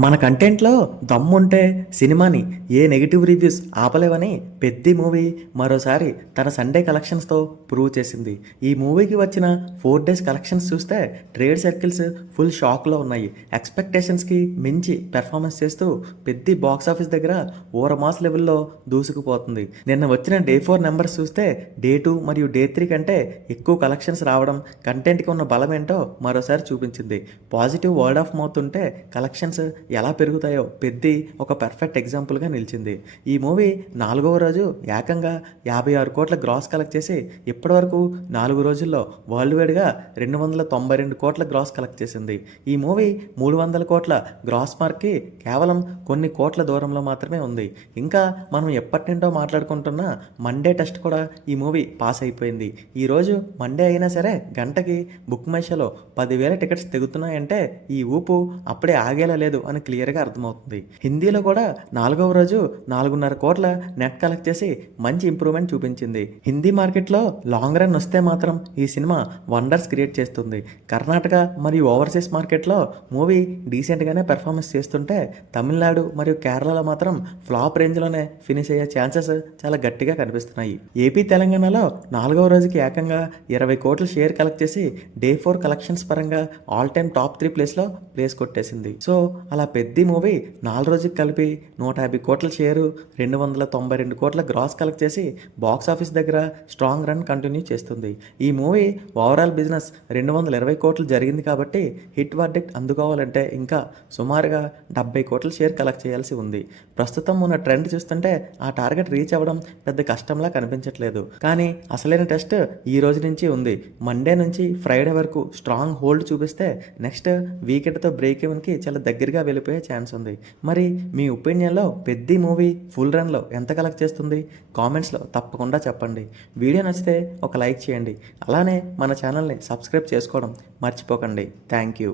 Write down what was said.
మన కంటెంట్లో దమ్ముంటే సినిమాని ఏ నెగిటివ్ రివ్యూస్ ఆపలేవని పెద్ది మూవీ మరోసారి తన సండే కలెక్షన్స్తో ప్రూవ్ చేసింది. ఈ మూవీకి వచ్చిన 4 డేస్ కలెక్షన్స్ చూస్తే ట్రేడ్ సర్కిల్స్ ఫుల్ షాక్లో ఉన్నాయి. ఎక్స్పెక్టేషన్స్కి మించి పెర్ఫార్మెన్స్ చేస్తూ పెద్ది బాక్స్ ఆఫీస్ దగ్గర ఓరమాస్ లెవెల్లో దూసుకుపోతుంది. నిన్న వచ్చిన డే 4 నెంబర్స్ చూస్తే డే 2 మరియు డే 3 కంటే ఎక్కువ కలెక్షన్స్ రావడం కంటెంట్కి ఉన్న బలం ఏంటో మరోసారి చూపించింది. పాజిటివ్ వర్డ్ ఆఫ్ మౌత్ ఉంటే కలెక్షన్స్ ఎలా పెరుగుతాయో పెద్ది ఒక పర్ఫెక్ట్ ఎగ్జాంపుల్గా నిలిచింది. ఈ మూవీ 4వ రోజు ఏకంగా 56 కోట్ల గ్రాస్ కలెక్ట్ చేసి ఇప్పటివరకు 4 రోజుల్లో వరల్డ్ వైడ్గా 292 కోట్ల గ్రాస్ కలెక్ట్ చేసింది. ఈ మూవీ 300 కోట్ల గ్రాస్ మార్క్కి కేవలం కొన్ని కోట్ల దూరంలో మాత్రమే ఉంది. ఇంకా మనం ఎప్పటి నుండో మాట్లాడుకుంటున్న మండే టెస్ట్ కూడా ఈ మూవీ పాస్ అయిపోయింది. ఈరోజు మండే అయినా సరే గంటకి బుక్ మై షోలో 10,000 టికెట్స్ తెగుతున్నాయంటే ఈ ఊపు అప్పుడే ఆగేలా లేదు అని క్లియర్గా అర్థమవుతుంది. హిందీలో కూడా 4వ రోజు 4.5 కోట్ల నెట్ కలెక్ట్ చేసి మంచి ఇంప్రూవ్మెంట్ చూపించింది. హిందీ మార్కెట్లో లాంగ్ రన్ వస్తే మాత్రం ఈ సినిమా వండర్స్ క్రియేట్ చేస్తుంది. కర్ణాటక మరియు ఓవర్సీస్ మార్కెట్లో మూవీ డీసెంట్గానే పెర్ఫార్మెన్స్ చేస్తుంటే తమిళనాడు మరియు కేరళలో మాత్రం ఫ్లాప్ రేంజ్లోనే ఫినిష్ అయ్యే ఛాన్సెస్ చాలా గట్టిగా కనిపిస్తున్నాయి. ఏపీ తెలంగాణలో 4వ రోజుకి ఏకంగా 20 కోట్ల షేర్ కలెక్ట్ చేసి డే 4 కలెక్షన్స్ పరంగా ఆల్ టైమ్ టాప్ 3 ప్లేస్లో ప్లేస్ కొట్టేసింది. సో అలా పెద్ది మూవీ 4 రోజుకి కలిపి 150 కోట్ల షేరు 292 కోట్ల గ్రాస్ కలెక్ట్ చేసి బాక్స్ ఆఫీస్ దగ్గర స్ట్రాంగ్ రన్ కంటిన్యూ చేస్తుంది. ఈ మూవీ ఓవరాల్ బిజినెస్ 220 కోట్లు జరిగింది కాబట్టి హిట్ వర్డిక్ట్ అందుకోవాలంటే ఇంకా సుమారుగా 70 కోట్ల షేర్ కలెక్ట్ చేయాల్సి ఉంది. ప్రస్తుతం ఉన్న ట్రెండ్ చూస్తుంటే ఆ టార్గెట్ రీచ్ అవ్వడం పెద్ద కష్టంలా కనిపించట్లేదు. కానీ అసలైన టెస్ట్ ఈ రోజు నుంచి ఉంది. మండే నుంచి ఫ్రైడే వరకు స్ట్రాంగ్ హోల్డ్ చూపిస్తే నెక్స్ట్ వీకెండ్తో బ్రేక్ ఈవెన్కి చాలా దగ్గరగా వెళ్ళిపోయే ఛాన్స్ ఉంది. మరి మీ ఒపీనియన్లో పెద్ది మూవీ ఫుల్ రన్లో ఎంత కలెక్ట్ చేస్తుంది? కామెంట్స్లో తప్పకుండా చెప్పండి. వీడియో నచ్చితే ఒక లైక్ చేయండి. అలానే మన ఛానల్ని సబ్స్క్రైబ్ చేసుకోవడం మర్చిపోకండి. Thank you.